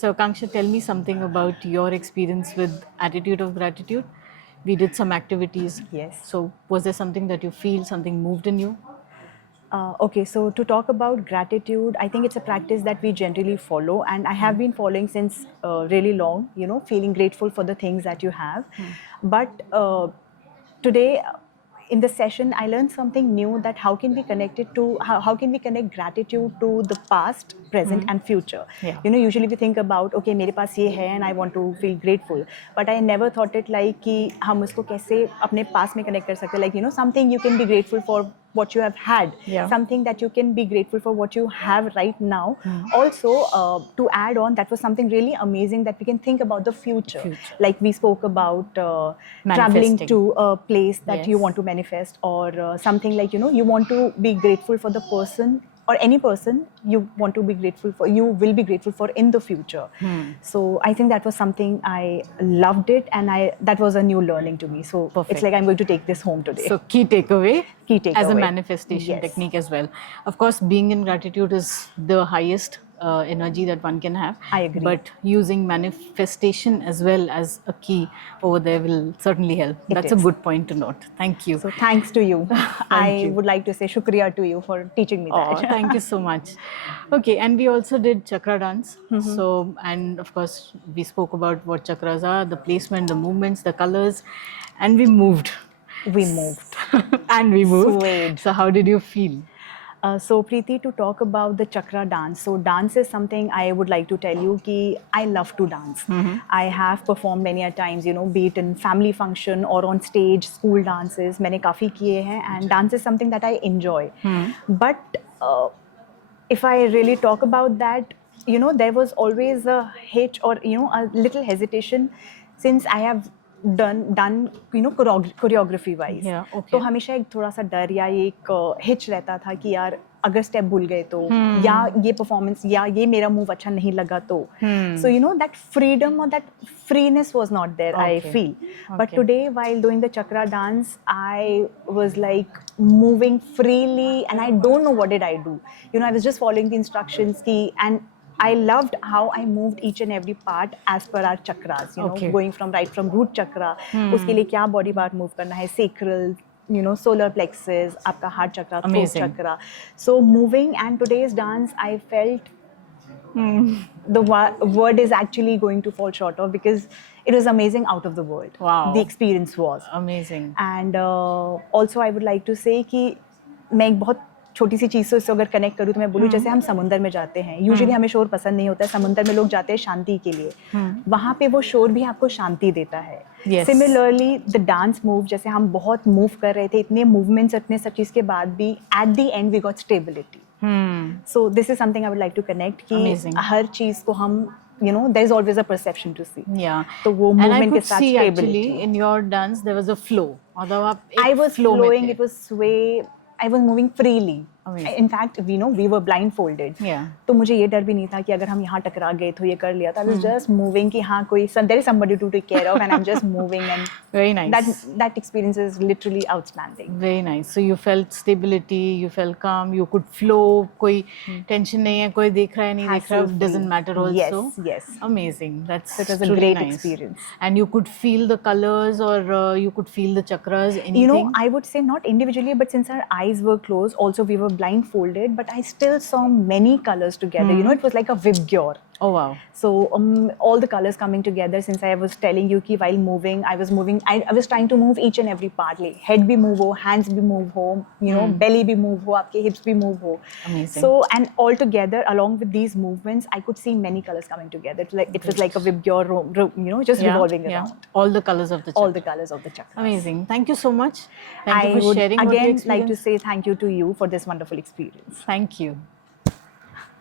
So, Kanksha, tell me something about your experience with Attitude of Gratitude. We did some activities. Yes. So, was there something that you feel, something moved in you? Okay, so to talk about gratitude, I think it's a practice that we generally follow, and I have been following since really long, feeling grateful for the things that you have. But today, in the session, I learned something new, that how can we connect it to, how can we connect gratitude to the past, present, and future. Yeah. Usually we think about, okay, मेरे पास ये है and I want to feel grateful, but I never thought it like कि हम उसको कैसे अपने पास में connect कर सकते हैं, like something you can be grateful for what you have had, Yeah. something that you can be grateful for what you have right now. Also, to add on, that was something really amazing, that we can think about the future. Like we spoke about traveling Manifesting. to a place that you Yes. want to manifest, or something like you want to be grateful for the person or any person you want to be grateful for, you will be grateful for in the future. So I think that was something I loved it, and that was a new learning to me. So Perfect. it's like I'm going to take this home today. So, key takeaway, Key as a takeaway. manifestation Yes. technique as well. Of course, being in gratitude is the highest energy that one can have. I agree. But using manifestation as well as a key over there will certainly help. That's a is. good point to note. Thank you. So thanks to you. I you. would like to say shukriya to you for teaching me Oh, that. thank you so much. Okay, and we also did chakra dance. So, and of course, we spoke about what chakras are, the placement, the movements, the colors, and we moved. We moved. And we moved. Swayed. So, how did you feel? So Preeti, to talk about the chakra dance. So dance is something I would like to tell you ki I love to dance. I have performed many a times, be it in family function or on stage, school dances. मैंने काफी किए हैं, and dance is something that I enjoy. But if I really talk about that, there was always a hitch, or a little hesitation, since I have done choreography wise. Yeah, okay. तो हमेशा एक थोड़ा सा डर या एक hitch रहता था कि यार अगर स्टेप भूल गए तो, या ये परफॉर्मेंस या ये मेरा मूव अच्छा नहीं लगा तो. So that freedom or that freeness was not there. I feel. But today, while doing the chakra dance, I was like moving freely, and I don't know what did I do. I was just following the instructions ki, and I loved how I moved each and every part as per our chakras, going from root chakra, उसके लिए क्या body part move करना है, sacral, solar plexus, आपका heart chakra, throat chakra. So moving, and today's dance, I felt the word is actually going to fall short of, because it was amazing, out of the world. Wow. The experience was amazing. And also I would like to say कि मैं एक बहुत छोटी सी चीज़ से अगर connect करूँ तो मैं बोलूँ, जैसे हम समुंदर में जाते हैं, यूजुअली हमें शोर पसंद नहीं होता है, समुंदर में लोग जाते हैं शांति के लिए, वहाँ पे वो शोर भी आपको शांति देता है. सिमिलरली द डांस मूव, जैसे हम बहुत मूव कर रहे थे, इतने मूवमेंट्स, इतने सब चीज़ के बाद भी at the end we got stability. So this is something I would like to connect कि हर चीज़ को हम there is always a perception to see. Yeah. तो वो movement के साथ stability. Actually, in your dance there was a flow. I was flowing. It was sway. I was moving freely. Amazing. In fact, we were blindfolded. Yeah. तो मुझे ये डर भी नहीं था कि अगर हम यहाँ टकरा गए तो ये कर लिया था. I was just moving कि हाँ कोई there is somebody to take care of, and I'm just moving, and very nice. That experience is literally outstanding. Very nice. So you felt stability, you felt calm, you could flow. कोई tension नहीं है, कोई देख रहा है नहीं देख रहा है, doesn't matter also. Yes. Amazing. That was a great experience. And you could feel the colors, or you could feel the chakras. Anything? I would say not individually, but since our eyes were closed, also we were blindfolded, but I still saw many colors together. It was like a vibgyor. Oh wow. So all the colors coming together, since I was telling you ki while moving, I was I was trying to move each and every part. Like head bhi move ho, hands bhi move ho, belly bhi move ho, aapke hips bhi move ho. Amazing. So, and all together, along with these movements, I could see many colors coming together. It was like a vibgyor, just revolving around. All the colors of the chakra. All the colors of the chakra. Amazing. Thank you so much. Thank you for would sharing. Again, like to say thank you to you for this wonderful experience. Thank you.